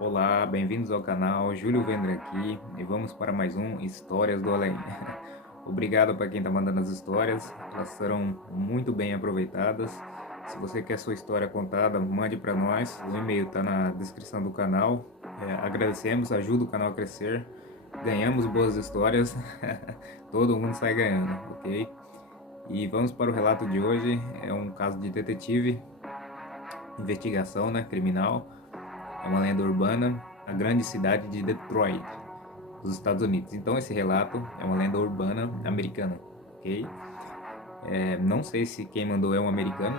Olá, bem-vindos ao canal, Júlio Vendre aqui e vamos para mais um Histórias do Além. Obrigado para quem está mandando as histórias, elas serão muito bem aproveitadas. Se você quer sua história contada, mande para nós, o e-mail está na descrição do canal. Agradecemos, ajuda o canal a crescer, ganhamos boas histórias, todo mundo sai ganhando, ok? E vamos para o relato de hoje, é um caso de detetive, investigação, né, criminal. É uma lenda urbana, a grande cidade de Detroit, dos Estados Unidos. Então esse relato é uma lenda urbana americana, ok? Não sei se quem mandou é um americano,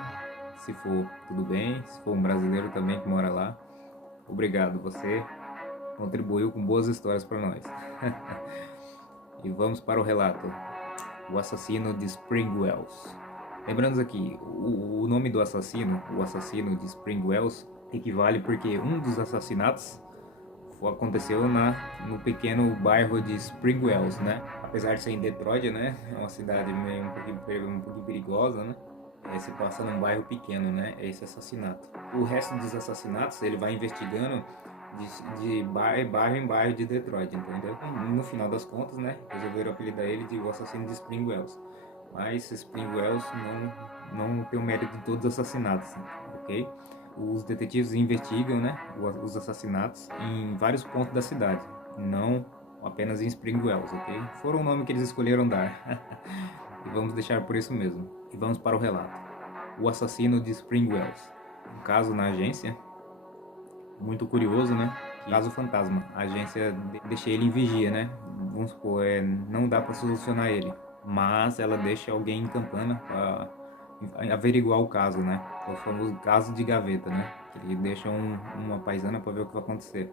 se for tudo bem, se for um brasileiro também que mora lá, obrigado, você contribuiu com boas histórias para nós. E vamos para o relato, o assassino de Spring Wells. Lembrando aqui, o nome do assassino, o assassino de Spring Wells, equivale porque um dos assassinatos aconteceu no pequeno bairro de Spring Wells, né? Apesar de ser em Detroit, né? É uma cidade meio um pouquinho perigosa, né? Se passa num bairro pequeno, né? É esse assassinato. O resto dos assassinatos ele vai investigando de bairro em bairro de Detroit, entendeu? No final das contas, né? Resolveram apelidar ele de o assassino de Spring Wells. Mas Spring Wells não tem o mérito de todos os assassinatos, ok? Os detetives investigam, né, os assassinatos em vários pontos da cidade, não apenas em Spring Wells, ok? Foram o nome que eles escolheram dar. E vamos deixar por isso mesmo. E vamos para o relato. O assassino de Spring Wells. Um caso na agência, muito curioso, né? Caso fantasma. A agência deixa ele em vigia, né? Vamos supor, não dá para solucionar ele, mas ela deixa alguém em Campana para averiguar o caso, né? O famoso caso de gaveta, né? Que ele deixa uma paisana para ver o que vai acontecer.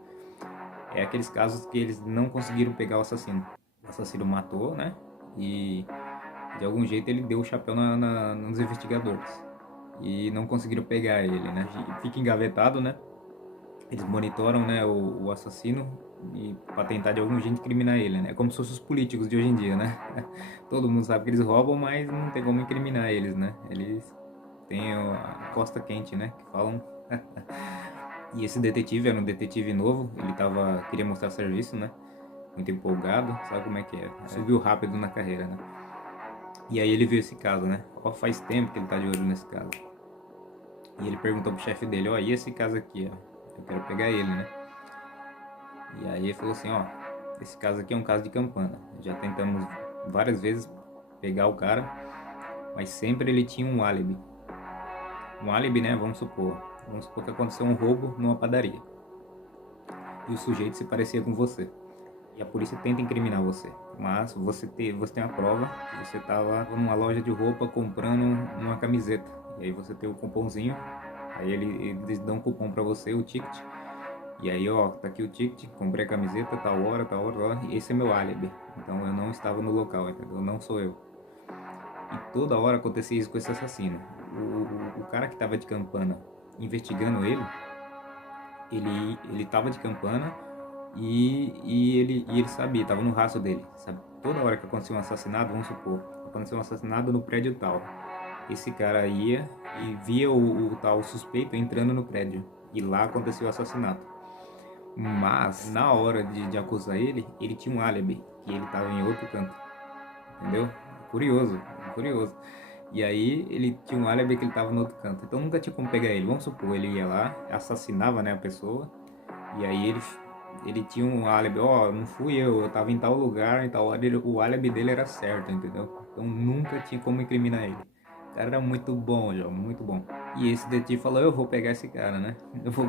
É aqueles casos que eles não conseguiram pegar o assassino. O assassino matou, né? E de algum jeito ele deu o chapéu nos investigadores. E não conseguiram pegar ele, né? E fica engavetado, né? Eles monitoram, né, o assassino e para tentar de algum jeito incriminar ele, né? É como se fossem os políticos de hoje em dia, né? Todo mundo sabe que eles roubam, mas não tem como incriminar eles, né? Eles têm a costa quente, né? Que falam. E esse detetive era um detetive novo, queria mostrar serviço, né? Muito empolgado, sabe como é que é? Subiu rápido na carreira, né? E aí ele viu esse caso, né? Ó, faz tempo que ele tá de olho nesse caso. E ele perguntou pro chefe dele, ó, e esse caso aqui, ó? Eu quero pegar ele, né? E aí ele falou assim, ó, esse caso aqui é um caso de Campana. Já tentamos várias vezes pegar o cara, mas sempre ele tinha um álibi. Um álibi, né? Vamos supor que aconteceu um roubo numa padaria. E o sujeito se parecia com você. E a polícia tenta incriminar você. Mas você tem a prova que você estava numa loja de roupa comprando uma camiseta. E aí você tem o cupomzinho. Aí eles dão um cupom para você, o ticket. E aí, ó, tá aqui o ticket, comprei a camiseta, tal hora, tal hora, tal hora, e esse é meu álibi. Então eu não estava no local, entendeu? Não sou eu. E toda hora acontecia isso com esse assassino. O cara que estava de Campana investigando ele tava de Campana e ele sabia, tava no rastro dele, sabe? Toda hora que acontecia um assassinato, vamos supor, aconteceu um assassinato no prédio tal. Esse cara ia e via o tal suspeito entrando no prédio. E lá aconteceu o assassinato. Mas, na hora de acusar ele, ele tinha um álibi, que ele estava em outro canto, entendeu? Curioso, curioso. E aí ele tinha um álibi que ele estava no outro canto, então nunca tinha como pegar ele. Vamos supor, ele ia lá, assassinava, né, a pessoa, e aí ele tinha um álibi, ó, não fui eu estava em tal lugar, em tal hora, o álibi dele era certo, entendeu? Então nunca tinha como incriminar ele. O cara era muito bom, João, muito bom. E esse detetive falou, eu vou pegar esse cara, né? Eu vou...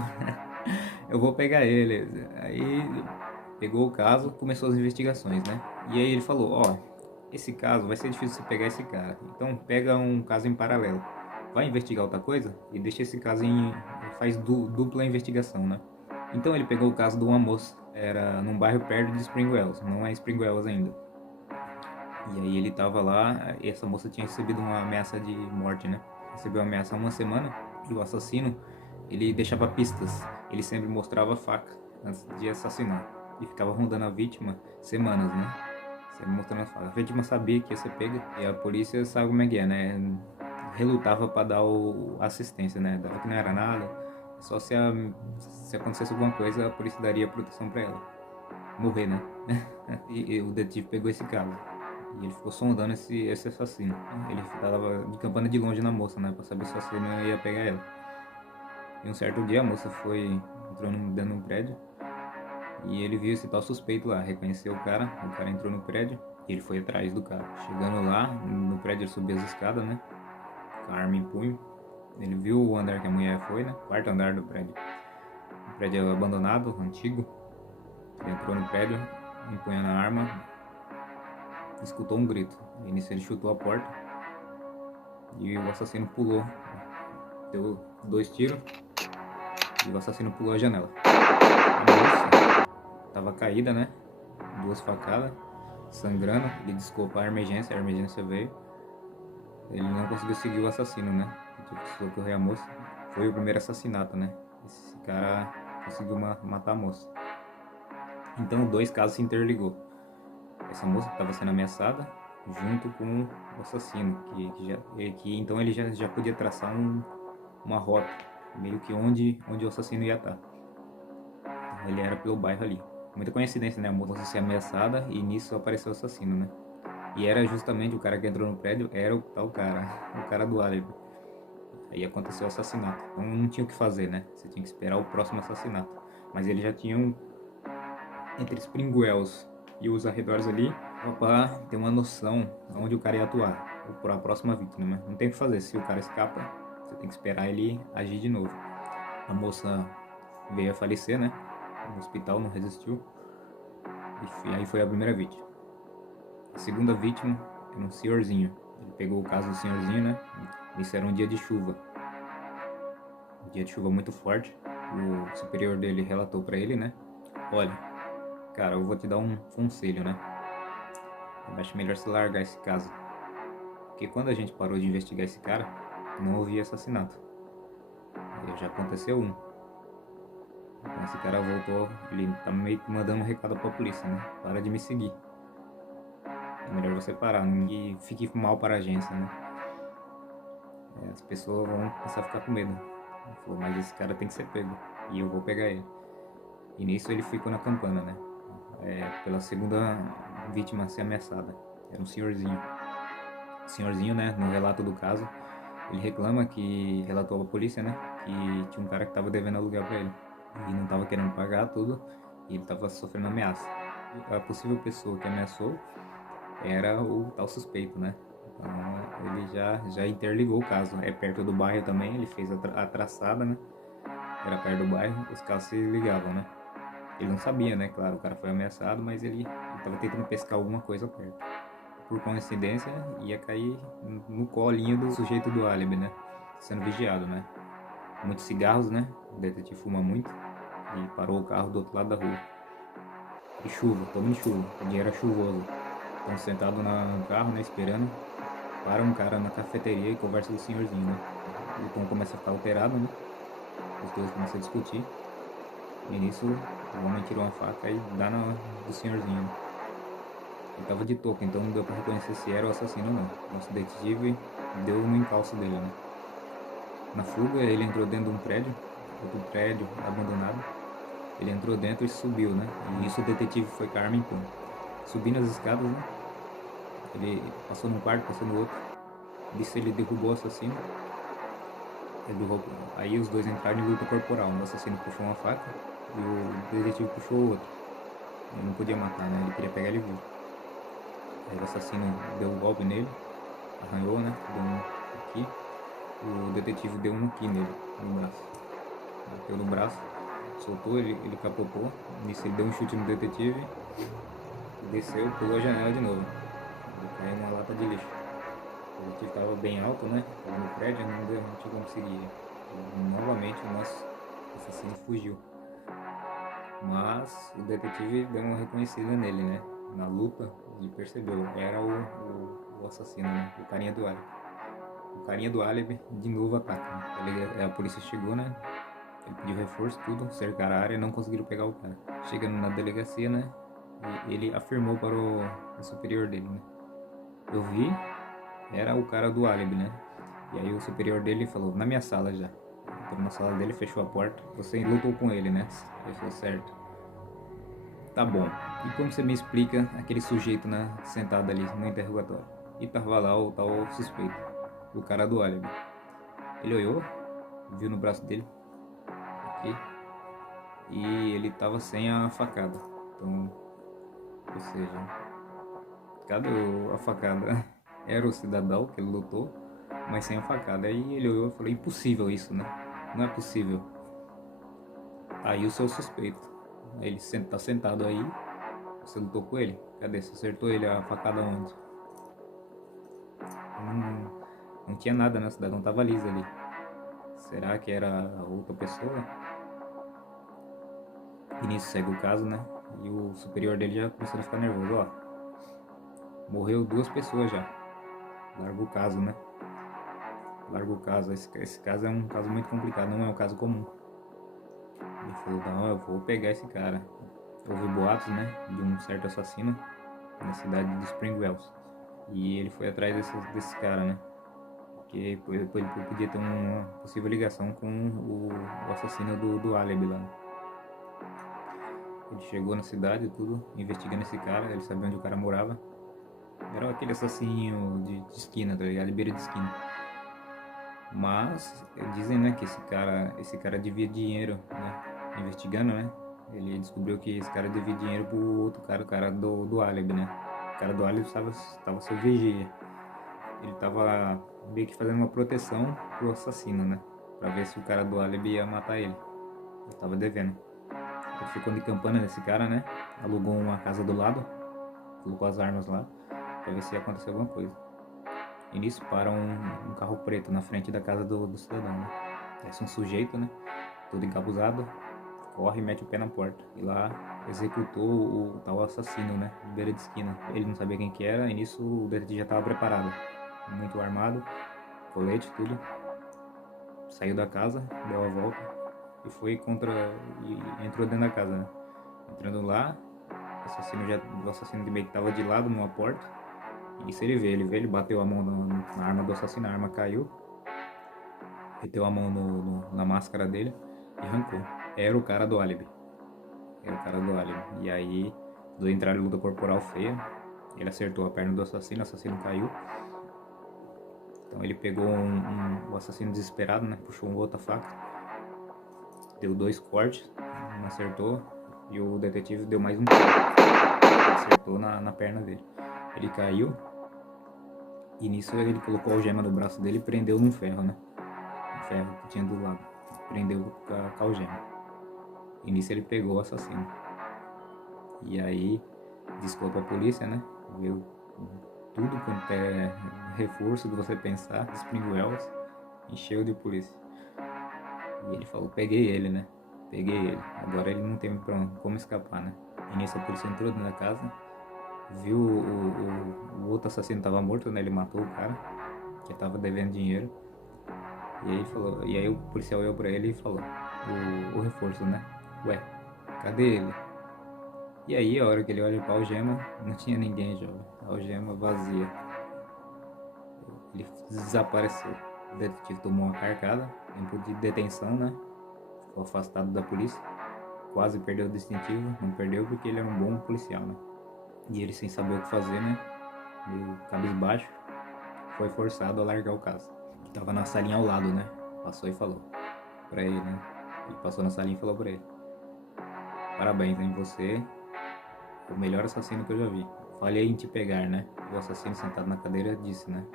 eu vou pegar ele. Aí pegou o caso, começou as investigações, né? E aí ele falou, ó, esse caso vai ser difícil você pegar esse cara. Então pega um caso em paralelo. Vai investigar outra coisa e deixa esse caso faz dupla investigação, né? Então ele pegou o caso de uma moça, era num bairro perto de Spring Wells, não é Spring Wells ainda. E aí ele tava lá, e essa moça tinha recebido uma ameaça de morte, né? Recebeu a ameaça há uma semana e o assassino, ele deixava pistas. Ele sempre mostrava a faca antes de assassinar. E ficava rondando a vítima semanas, né? Sempre mostrando a faca. A vítima sabia que ia ser pega e a polícia sabe como é que é, né? Relutava para dar assistência, né? Dava que não era nada. Só se acontecesse alguma coisa, a polícia daria proteção pra ela. Morrer, né? E o detetive pegou esse caso. E ele ficou sondando esse assassino. Ele tava de campana de longe na moça, né? Pra saber se o assassino ia pegar ela. E um certo dia a moça entrou dentro de um prédio. E ele viu esse tal suspeito lá, reconheceu o cara entrou no prédio e ele foi atrás do cara. Chegando lá, no prédio ele subiu as escadas, né? Com a arma em punho. Ele viu o andar que a mulher foi, né? Quarto andar do prédio. O prédio é abandonado, antigo. Ele entrou no prédio, empunhando a arma, escutou um grito. E nisso ele chutou a porta e o assassino pulou. Deu 2 tiros e o assassino pulou a janela. A moça tava caída, né? 2 facadas, sangrando. Ele discou a emergência veio. Ele não conseguiu seguir o assassino, né? Teve que socorrer a moça. Foi o primeiro assassinato, né? Esse cara conseguiu matar a moça. Então, 2 casos se interligou. Essa moça que estava sendo ameaçada, junto com o assassino, que então ele já podia traçar uma rota, meio que onde o assassino ia estar. Ele era pelo bairro ali. Muita coincidência, né? A moça ser ameaçada e nisso apareceu o assassino, né? E era justamente o cara que entrou no prédio, era o tal cara, o cara do álibi. Aí aconteceu o assassinato. Então não tinha o que fazer, né? Você tinha que esperar o próximo assassinato. Mas eles já tinham, entre Springwells e os arredores ali, para ter uma noção onde o cara ia atuar, ou para a próxima vítima, né? Não tem o que fazer. Se o cara escapa, você tem que esperar ele agir de novo. A moça veio a falecer, né? No hospital, não resistiu. E aí foi a primeira vítima. A segunda vítima era um senhorzinho. Ele pegou o caso do senhorzinho, né? Isso era um dia de chuva. Um dia de chuva muito forte. O superior dele relatou pra ele, né? Olha, cara, eu vou te dar um conselho, né? Eu acho melhor você largar esse caso. Porque quando a gente parou de investigar esse cara, não houve assassinato. Aí já aconteceu um. Então esse cara voltou, ele tá meio que mandando um recado pra polícia, né? Para de me seguir. É melhor você parar, e fique mal para a agência, né? As pessoas vão passar a ficar com medo. Ele falou, mas esse cara tem que ser pego. E eu vou pegar ele. E nisso ele ficou na campana, né? Pela segunda vítima a ser ameaçada. Era um senhorzinho. O senhorzinho, né? No relato do caso, ele reclama que relatou à polícia, né? Que tinha um cara que tava devendo aluguel pra ele. E não tava querendo pagar tudo. E ele tava sofrendo ameaça. A possível pessoa que ameaçou era o tal suspeito, né? Então ele já interligou o caso. É perto do bairro também, ele fez a traçada, né? Era perto do bairro, os casos se ligavam, né? Ele não sabia, né? Claro, o cara foi ameaçado, mas ele tava tentando pescar alguma coisa perto. Por coincidência, ia cair no colinho do sujeito do álibi, né? Sendo vigiado, né? Muitos cigarros, né? O detetive fuma muito e parou o carro do outro lado da rua. E chuva, todo em chuva, o dia era chuvoso. Estão sentados no carro, né? Esperando. Para um cara na cafeteria e conversa com o senhorzinho, né? O tom começa a ficar alterado, né? Os dois começam a discutir. E nisso, o homem tirou uma faca e dá do senhorzinho. Ele tava de touca, então não deu pra reconhecer se era o assassino ou não. Nosso detetive deu no encalço dele, né? Na fuga, ele entrou dentro de um prédio, outro prédio abandonado. Ele entrou dentro e subiu, né? E isso o detetive foi com a arma em punho. Subindo as escadas, né? Ele passou num quarto, passou no outro. Disse ele derrubou o assassino. Aí os dois entraram em luta corporal. O assassino puxou uma faca e o detetive puxou o outro. Ele não podia matar, né? Ele queria pegar ele vivo. Aí o assassino deu um golpe nele, arranhou, né? Deu um aqui. O detetive deu um aqui nele, no braço. Bateu no braço, soltou, ele capotou. Nisso ele deu um chute no detetive, desceu, pulou a janela de novo. Ele caiu numa lata de lixo. O detetive estava bem alto, né? Estava no prédio, não tinha como seguir. Novamente o nosso assassino fugiu. Mas o detetive deu uma reconhecida nele, né? Na luta, ele percebeu, era o assassino, né? O carinha do álibi. O carinha do álibi de novo ataca, né? A polícia chegou, né? Ele pediu reforço, tudo, cercaram a área e não conseguiram pegar o cara. Chegando na delegacia, né? E ele afirmou para o superior dele, né? Eu vi, era o cara do álibi, né? E aí o superior dele falou, na minha sala já. entrou na sala dele, fechou a porta. Você lutou com ele, né? Fechou certo. Tá bom. E como você me explica aquele sujeito, né, sentado ali no interrogatório? E tava lá o tal suspeito, o cara do álibi. Ele olhou, viu no braço dele, aqui, e ele tava sem a facada. Então, ou seja, cadê a facada? Era o cidadão que ele lutou, mas sem a facada. Aí ele olhou e falou, impossível isso, né? Não é possível. Aí o seu suspeito, ele tá sentado aí, você lutou com ele? Cadê? Você acertou ele a facada onde? Não tinha nada, né? O cidadão tava liso ali. Será que era outra pessoa? E nisso segue o caso, né? E o superior dele já começou a ficar nervoso, ó. Morreu 2 pessoas já. Larga o caso, né? Larga o caso. Esse caso é um caso muito complicado, não é um caso comum. Ele falou, não, eu vou pegar esse cara. Houve boatos, né? De um certo assassino na cidade de Spring Wells. E ele foi atrás desse cara, né? Porque ele podia ter uma possível ligação com o assassino do álibi lá, né? Ele chegou na cidade e tudo, investigando esse cara, ele sabia onde o cara morava. Era aquele assassininho de esquina, tá ligado? De beira de esquina. Mas dizem, né, que esse cara devia dinheiro, né? Investigando, né? Ele descobriu que esse cara devia dinheiro pro outro cara, o cara do álibi, né? O cara do álibi tava sob vigia. Ele tava meio que fazendo uma proteção pro assassino, né? Pra ver se o cara do álibi ia matar ele. Ele tava devendo. Ele ficou de campana nesse cara, né? Alugou uma casa do lado, colocou as armas lá, pra ver se ia acontecer alguma coisa. E nisso para um carro preto na frente da casa do cidadão, né? Desce um sujeito, né? Todo encapuzado, corre e mete o pé na porta. E lá executou o tal assassino, né? De beira de esquina. Ele não sabia quem que era, e nisso o detetive já estava preparado. Muito armado, colete, tudo. Saiu da casa, deu a volta e foi e entrou dentro da casa, né? Entrando lá, o assassino de meio que tava de lado numa porta. E isso ele bateu a mão na arma do assassino, a arma caiu. Meteu a mão na máscara dele e arrancou. Era o cara do álibi. Era o cara do álibi. E aí, do entraram em luta corporal feia. Ele acertou a perna do assassino, o assassino caiu. Então ele pegou o assassino desesperado, né? Puxou outra faca. Deu 2 cortes, não acertou. E o detetive deu mais um corte. Acertou na perna dele. Ele caiu. E nisso ele colocou a algema no braço dele e prendeu num ferro, né? Um ferro que tinha do lado. Prendeu com a algema. E nisso ele pegou o assassino. E aí discou pra polícia, né? Viu tudo quanto é reforço que você pensar, Spring Wells, encheu de polícia. E ele falou, peguei ele, né? Peguei ele. Agora ele não tem como escapar, né? E nisso a polícia entrou dentro da casa, viu o outro assassino tava morto, né? Ele matou o cara, que tava devendo dinheiro. E aí o policial olhou pra ele e falou, o reforço, né? Ué, cadê ele? E aí a hora que ele olha pra algema, não tinha ninguém, jovem. A algema vazia. Ele desapareceu. O detetive tomou uma carcada, tempo de detenção, né? Ficou afastado da polícia. Quase perdeu o distintivo, não perdeu porque ele era um bom policial, né? E ele sem saber o que fazer, né? Meio cabisbaixo, foi forçado a largar o caso. Que tava na salinha ao lado, né? Passou e falou pra ele, né? Ele passou na salinha e falou pra ele: parabéns, hein? Você é o melhor assassino que eu já vi. Falhei em te pegar, né? O assassino sentado na cadeira disse, né?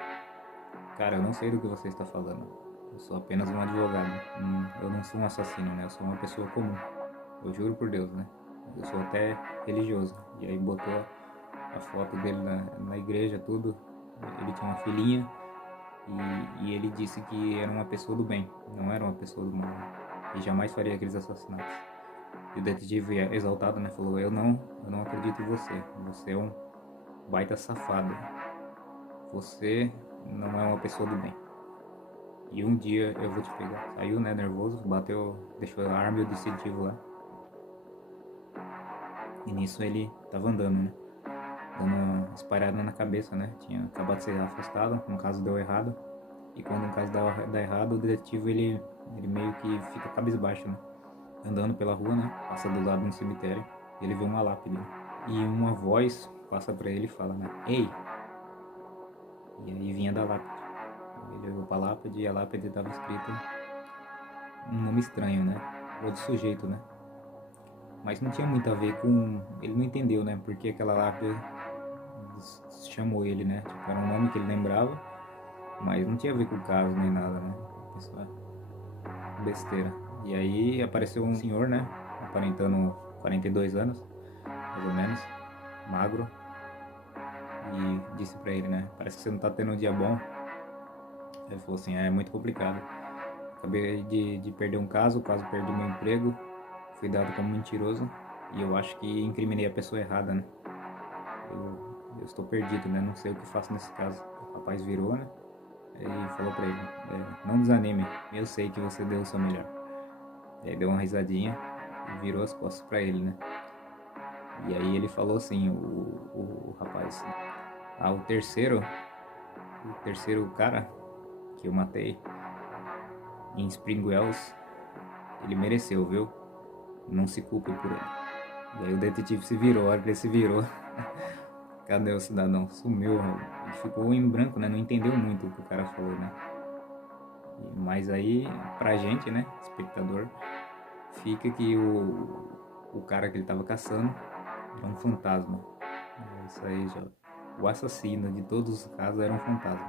Cara, eu não sei do que você está falando. Eu sou apenas um advogado. Eu não sou um assassino, né? Eu sou uma pessoa comum. Eu juro por Deus, né? Eu sou até religioso. E aí botou a foto dele na igreja, tudo. Ele tinha uma filhinha. E ele disse que era uma pessoa do bem, não era uma pessoa do mal. E jamais faria aqueles assassinatos. E o detetive, exaltado, né? Falou, eu não acredito em você. Você é um baita safado. Você não é uma pessoa do bem. E um dia eu vou te pegar. Saiu, né, nervoso, bateu, deixou a arma e o distintivo lá. E nisso ele tava andando, né? Dando uma espalhada na cabeça, né? Tinha acabado de ser afastado, no caso deu errado. E quando um caso dá errado, o detetive ele meio que fica cabisbaixo, né? Andando pela rua, né? Passa do lado de um cemitério, ele vê uma lápide. E uma voz passa pra ele e fala, né? Ei! E aí vinha da lápide. Ele olhou pra lápide e a lápide estava escrito um nome estranho, né? Outro sujeito, né? Mas não tinha muito a ver com... Ele não entendeu, né? Porque aquela lápide chamou ele, né? Tipo, era um nome que ele lembrava, mas não tinha a ver com o caso nem nada, né? Pessoal, besteira. E aí apareceu um senhor, né? Aparentando 42 anos, mais ou menos, magro, e disse pra ele, né? Parece que você não tá tendo um dia bom. Ele falou assim, é muito complicado. Acabei de perder um caso, quase perdi meu emprego, fui dado como mentiroso e eu acho que incriminei a pessoa errada, né? Eu estou perdido, né? Não sei o que faço nesse caso. O rapaz virou, né? E falou pra ele, não desanime, eu sei que você deu o seu melhor. E aí deu uma risadinha e virou as costas pra ele, né? E aí ele falou assim, o rapaz, o terceiro cara que eu matei em Spring Wells, ele mereceu, viu? Não se culpe por ele. E aí o detetive se virou, a hora que ele se virou, cadê o cidadão? Sumiu, e ficou em branco, né? Não entendeu muito o que o cara falou, né? Mas aí, pra gente, né, espectador, fica que o cara que ele tava caçando era um fantasma. Isso aí já... O assassino de todos os casos era um fantasma.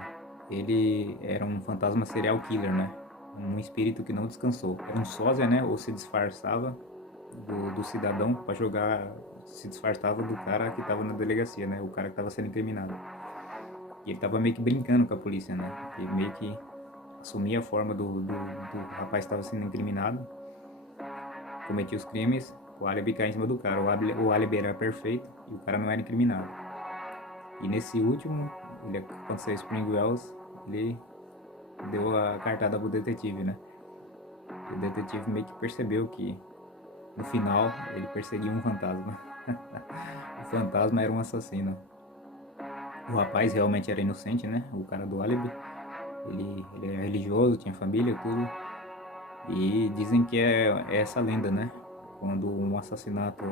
Ele era um fantasma serial killer, né? Um espírito que não descansou. Era um sósia, né? Ou se disfarçava do cidadão para jogar, se disfarçava do cara que estava na delegacia, né? O cara que estava sendo incriminado. E ele estava meio que brincando com a polícia, né? Ele meio que assumia a forma do rapaz que estava sendo incriminado, cometia os crimes, o álibi cai em cima do cara. O álibi era perfeito e o cara não era incriminado. E nesse último, aconteceu Spring Wells, ele deu a cartada pro detetive, né? E o detetive meio que percebeu que no final ele perseguia um fantasma. O fantasma era um assassino. O rapaz realmente era inocente, né? O cara do álibi. Ele é religioso, tinha família, tudo. E dizem que é essa lenda, né? Quando um assassinato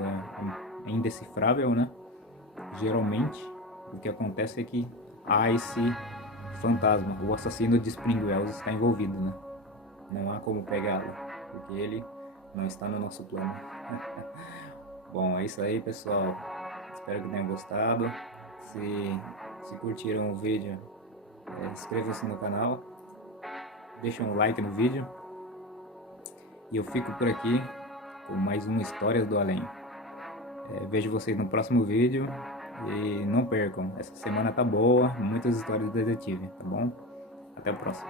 é indecifrável, né? Geralmente, o que acontece é que há esse fantasma. O assassino de Spring Wells está envolvido, né? Não há como pegá-lo, porque ele não está no nosso plano. Bom, é isso aí, pessoal. Espero que tenham gostado. Se curtiram o vídeo, inscreva-se no canal, deixa um like no vídeo. E eu fico por aqui com mais uma Histórias do Além. Vejo vocês no próximo vídeo e não percam. Essa semana tá boa, muitas histórias de detetive, tá bom? Até o próximo.